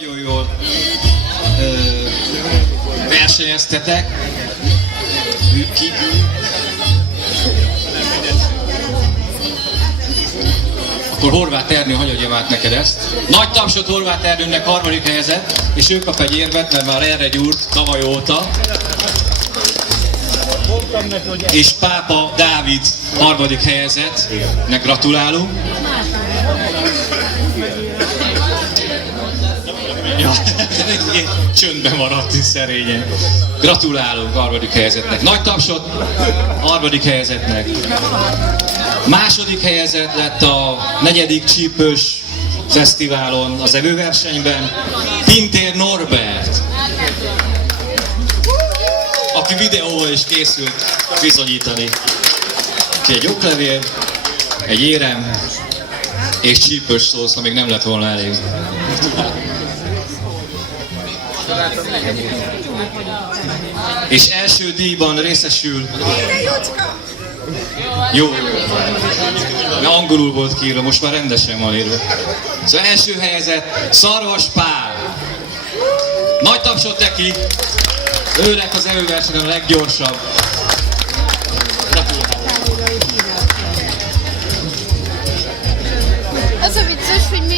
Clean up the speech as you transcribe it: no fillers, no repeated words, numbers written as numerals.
nagyon jól versenyeztetek. Akkor Horváth Ernő hagyjam át neked ezt. Nagy tapsot Horváth Ernőnek, harmadik helyezett, és ő kap egy érvet, mert már erre gyúrt tavaly óta. És Pápa Dávid harmadik helyezettnek gratulálunk. Ja, csöndben maradt is szerényen. Gratulálunk harmadik helyezettnek. Nagy tapsot harmadik helyezettnek. Második helyezett lett a 4. csípős fesztiválon, az evőversenyben Pintér Norbert, aki videóval is készült bizonyítani. Egy oklevél, egy érem és csípős szósz, amíg nem lett volna elég. És első díjban részesül... Jó, mert angolul volt kiírva, most már rendesen van írva. Szóval első helyezett Szarvas Pál. Nagy tapsot neki, ő lett az evőversenyen a leggyorsabb. Az a vicces, hogy mi